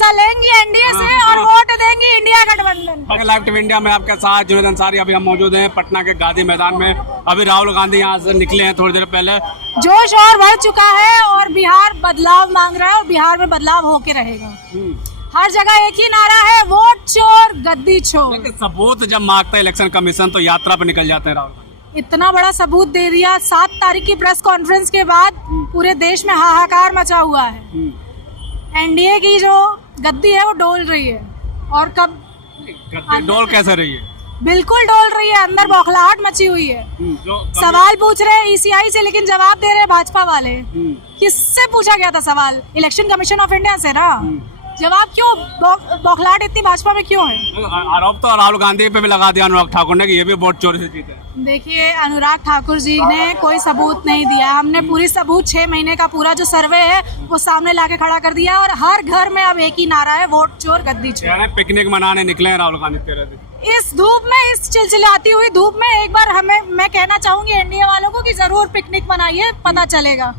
पैसा लेंगी एनडीए से और वोट देंगी इंडिया गठबंधन। लाइव टीवी इंडिया में आपके साथ जुनैद अंसारी। अभी हम मौजूद हैं पटना के गांधी मैदान में। अभी राहुल गांधी यहाँ से निकले हैं थोड़ी देर पहले। जोश और बढ़ चुका है और बिहार बदलाव मांग रहा है और बिहार में बदलाव होके रहेगा। हर जगह एक ही नारा है, वोट चोर गद्दी छोर। सबूत जब मांगता है इलेक्शन कमीशन तो यात्रा पे निकल जाते हैं राहुल गांधी। इतना बड़ा सबूत दे दिया। 7 तारीख की प्रेस कॉन्फ्रेंस के बाद पूरे देश में हाहाकार मचा हुआ है। एनडीए की जो गद्दी है वो डोल रही है। और कब डोल कैसे रही है? बिल्कुल डोल रही है, अंदर बौखलाहट मची हुई है। सवाल पूछ रहे हैं ईसीआई से, लेकिन जवाब दे रहे हैं भाजपा वाले। किससे पूछा गया था सवाल? इलेक्शन कमीशन ऑफ इंडिया से ना। जवाब क्यों? बौखलाहट इतनी भाजपा में क्यों है? आरोप तो राहुल गांधी पे भी लगा दिया अनुराग ठाकुर ने कि ये भी वोट चोरी से जीते। देखिए, अनुराग ठाकुर जी ने कोई सबूत नहीं दिया। हमने पूरी सबूत 6 महीने का पूरा जो सर्वे है वो सामने लाके खड़ा कर दिया और हर घर में अब एक ही नारा है, वोट चोर गद्दी चोर। पिकनिक मनाने निकले हैं राहुल गांधी 13 दिन। इस धूप में, इस चिलचिलाती हुई धूप में एक बार मैं कहना चाहूंगी एनडीए वालों को कि जरूर पिकनिक मनाइए, पता चलेगा।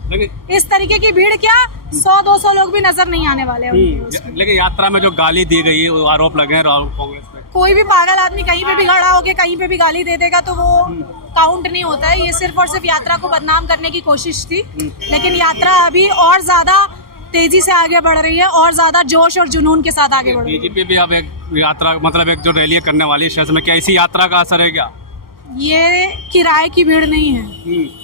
इस तरीके की भीड़ क्या 100-200 लोग भी नजर नहीं आने वाले हैं। लेकिन यात्रा में जो गाली दी गई वो आरोप लगे हैं राहुल कांग्रेस पे। कोई भी पागल आदमी कहीं पे भी खड़ा होके कहीं पे भी गाली दे देगा तो वो काउंट नहीं होता है। ये सिर्फ और सिर्फ यात्रा को बदनाम करने की कोशिश थी। लेकिन यात्रा अभी और ज्यादा तेजी से आगे बढ़ रही है और ज्यादा जोश और जुनून के साथ आगे बढ़ रही है। बीजेपी भी अब एक यात्रा मतलब एक जो रैली करने वाली है शहर में, क्या इसी यात्रा का असर है क्या? ये किराए की भीड़ नहीं है,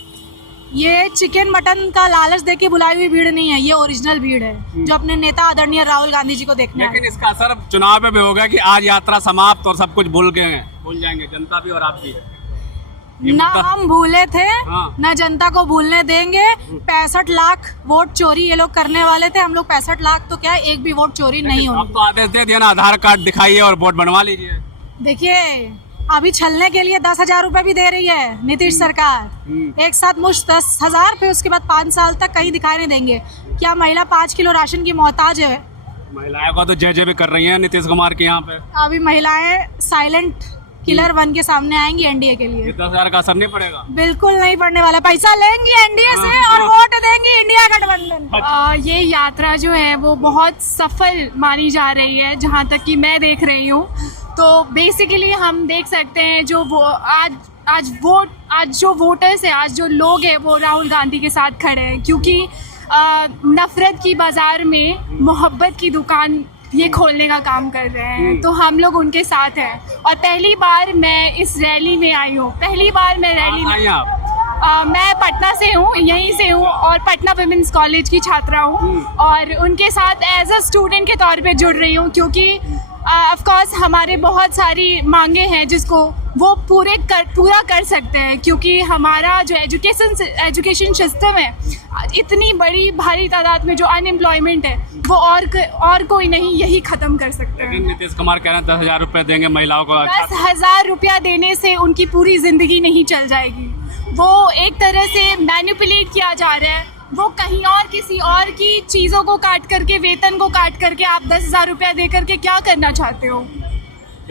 ये चिकन मटन का लालच देके बुलाई हुई भीड़ नहीं है, ये ओरिजिनल भीड़ है जो अपने नेता आदरणीय राहुल गांधी जी को देखने आए। लेकिन इसका असर चुनाव पे भी होगा कि आज यात्रा समाप्त और सब कुछ भूल जाएंगे जनता भी और आप भी। ना हम भूले थे ना जनता को भूलने देंगे। 65 लाख वोट चोरी ये लोग करने वाले थे। हम लोग 65 लाख तो क्या, एक भी वोट चोरी नहीं होगी। अब तो आदेश दे दिया ना, आधार कार्ड दिखाइए और वोट बनवा लीजिए। देखिए, अभी छलने के लिए 10,000 रुपए भी दे रही है नीतीश सरकार। एक साथ मुश्त 10,000, फिर उसके बाद 5 साल तक कहीं दिखाई नहीं देंगे। क्या महिला 5 किलो राशन की मोहताज है? महिलाओं को तो जय भी कर रही है नीतीश कुमार के यहाँ पे। अभी महिलाएं साइलेंट किलर बन के सामने आएंगी एनडीए के लिए। 10,000 का असर नहीं पड़ेगा? बिल्कुल नहीं पड़ने वाला। पैसा लेंगी एनडीए से और वोट देंगी इंडिया गठबंधन। ये यात्रा जो है वो बहुत सफल मानी जा रही है जहाँ तक कि मैं देख रही हूँ। तो बेसिकली हम देख सकते हैं जो वो आज जो वोटर्स है, आज जो लोग हैं वो राहुल गांधी के साथ खड़े हैं, क्योंकि नफरत की बाजार में मोहब्बत की दुकान ये खोलने का काम कर रहे हैं। तो हम लोग उनके साथ हैं। और पहली बार मैं इस रैली में आई हूँ। पहली बार मैं रैली में मैं पटना से हूँ, यहीं से हूँ और पटना वुमेन्स कॉलेज की छात्रा हूँ और उनके साथ एज अ स्टूडेंट के तौर पे जुड़ रही हूँ, क्योंकि ऑफ कोर्स हमारे बहुत सारी मांगे हैं जिसको वो पूरा कर सकते हैं, क्योंकि हमारा जो एजुकेशन सिस्टम है, इतनी बड़ी भारी तादाद में जो अनएम्प्लॉयमेंट है वो और कोई नहीं यही खत्म कर सकते हैं। नीतीश कुमार कह रहे हैं 10,000 रुपए देंगे महिलाओं को। 10,000 रुपया देने से उनकी पूरी जिंदगी नहीं चल जाएगी। वो एक तरह से मैनिपुलेट किया जा रहा है। वो कहीं और किसी और की चीज़ों को काट करके, वेतन को काट करके आप 10,000 रुपया दे करके क्या करना चाहते हो?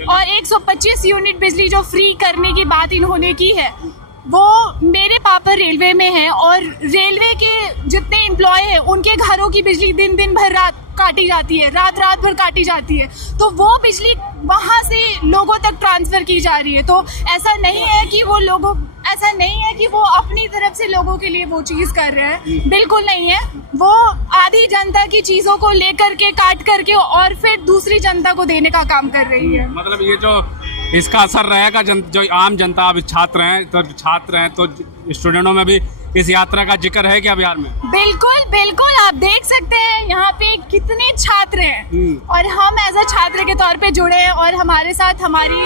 और 125 यूनिट बिजली जो फ्री करने की बात इन्होंने की है, वो मेरे पापा रेलवे में हैं और रेलवे के जितने एम्प्लॉय हैं उनके घरों की बिजली दिन भर रात काटी जाती है, रात भर काटी जाती है। तो वो बिजली वहाँ से लोगों तक ट्रांसफ़र की जा रही है। तो ऐसा नहीं है कि वो अपनी तरफ से लोगों के लिए वो चीज़ कर रहे हैं, बिल्कुल नहीं है। वो आधी जनता की चीज़ों को लेकर के काट करके और फिर दूसरी जनता को देने का काम कर रही है। मतलब ये जो इसका असर रहेगा जो आम जनता, अभी छात्र हैं तो स्टूडेंटों में भी इस यात्रा का जिक्र है क्या बिहार में? बिल्कुल आप देख सकते हैं यहाँ पे कितने छात्र हैं और हम एज अ छात्र के तौर पे जुड़े हैं और हमारे साथ हमारी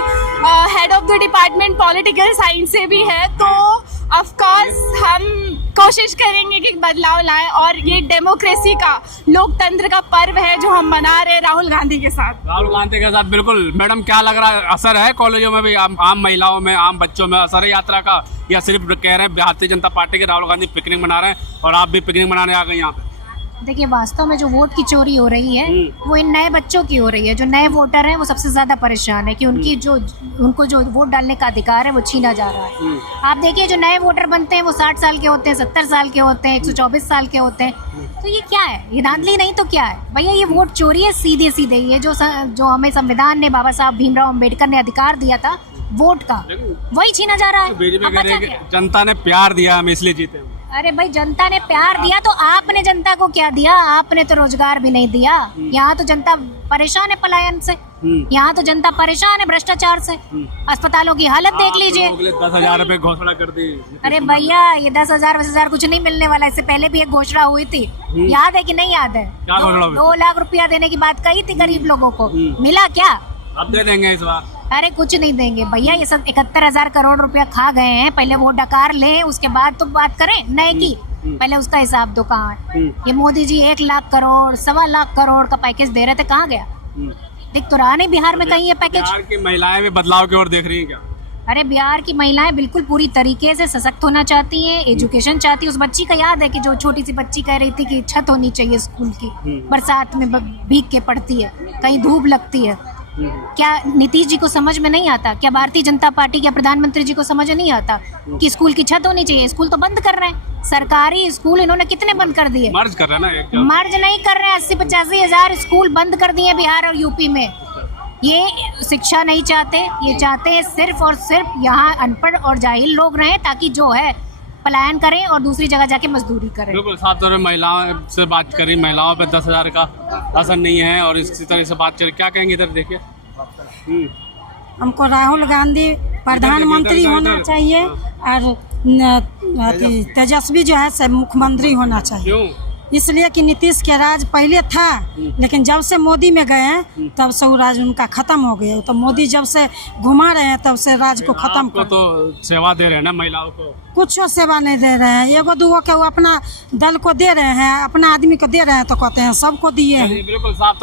head of the department political science से भी है। तो ऑफ कोर्स हम कोशिश करेंगे कि बदलाव लाएं और ये डेमोक्रेसी का, लोकतंत्र का पर्व है जो हम मना रहे हैं राहुल गांधी के साथ। बिल्कुल। मैडम, क्या लग रहा है, असर है कॉलेजों में भी, आम महिलाओं में, आम बच्चों में असर है यात्रा का, या सिर्फ कह रहे हैं भारतीय जनता पार्टी के राहुल गांधी पिकनिक मना रहे हैं और आप भी पिकनिक मनाने आ गए यहाँ पे? देखिए वास्तव में जो वोट की चोरी हो रही है वो इन नए बच्चों की हो रही है। जो नए वोटर हैं वो सबसे ज्यादा परेशान है कि उनको जो वोट डालने का अधिकार है वो छीना जा रहा है। आप देखिए जो नए वोटर बनते हैं वो 60 साल के होते हैं, 70 साल के होते हैं, 124 साल के होते हैं। तो ये क्या है? ये धांधली नहीं तो क्या है भैया? ये वोट चोरी है सीधे सीधे। ये जो हमें संविधान ने, बाबा साहब भीमराव अम्बेडकर ने अधिकार दिया था वोट का, वही छीना जा रहा है। बीजेपी अब कह बचा रही है क्या? कि जनता ने प्यार दिया, हम इसलिए जीते हैं। अरे भाई जनता ने प्यार दिया तो आपने जनता को क्या दिया? आपने तो रोजगार भी नहीं दिया। यहाँ तो जनता परेशान है पलायन से, यहाँ तो जनता परेशान है भ्रष्टाचार से। अस्पतालों की हालत देख लीजिए। 10,000 रुपए घोषणा कर दी। अरे भैया ये 10,000 20,000 कुछ नहीं मिलने वाला। इससे पहले भी एक घोषणा हुई थी, याद है कि नहीं याद है? क्या घोषणा हुई? 2 लाख रुपया देने की बात कही थी गरीब लोगों को, मिला क्या? अब दे देंगे इस बार। अरे कुछ नहीं देंगे भैया। ये सब 71,000 करोड़ रुपया खा गए हैं। पहले वो डकार लें, उसके बाद तो बात करें नए की। पहले उसका हिसाब दो कहाँ। ये मोदी जी 1 लाख करोड़ 1.25 लाख करोड़ का पैकेज दे रहे थे, कहाँ गया? दिख तो रहा नहीं बिहार में कहीं ये पैकेज। बिहार की महिलाएं भी बदलाव की ओर देख रही हैं क्या? अरे बिहार की महिलाएं बिल्कुल पूरी तरीके से सशक्त होना चाहती हैं, एजुकेशन चाहती है। उस बच्ची का याद है कि जो छोटी सी बच्ची कह रही थी कि छत होनी चाहिए स्कूल की, बरसात में भीग के पढ़ती है, कहीं धूप लगती है। क्या नीतीश जी को समझ में नहीं आता? क्या भारतीय जनता पार्टी, क्या प्रधानमंत्री जी को समझ नहीं आता कि स्कूल की छत होनी चाहिए? स्कूल तो बंद कर रहे हैं सरकारी स्कूल, इन्होंने कितने बंद कर दिए? मर्ज कर रहे हैं ना एक। मर्ज नहीं कर रहे हैं। 80-85 हजार स्कूल बंद कर दिए बिहार और यूपी में। ये शिक्षा नहीं चाहते, ये चाहते हैं सिर्फ और सिर्फ यहाँ अनपढ़ और जाहिल लोग रहें ताकि जो है पलायन करें और दूसरी जगह जाके मजदूरी करें। बिल्कुल साफ तौर पर महिलाओं से बात करी, महिलाओं पे 10,000 का राशन नहीं है और इसी तरह से बात करें। क्या कहेंगे इधर देखिए? हमको राहुल गांधी प्रधानमंत्री होना चाहिए और तेजस्वी जो है से मुख्यमंत्री होना चाहिए। क्यों? इसलिए कि नीतीश के राज पहले था, लेकिन जब से मोदी में गए तब से वो राज उनका खत्म हो गया। तो मोदी जब से घुमा रहे हैं तब से राज को खत्म आपको तो सेवा दे रहे हैं ना महिलाओं को? कुछ सेवा नहीं दे रहे हैं। एगो दूगो के वो अपना दल को दे रहे हैं, अपना आदमी को दे रहे हैं तो कहते हैं सबको दिए हैं। बिल्कुल साफ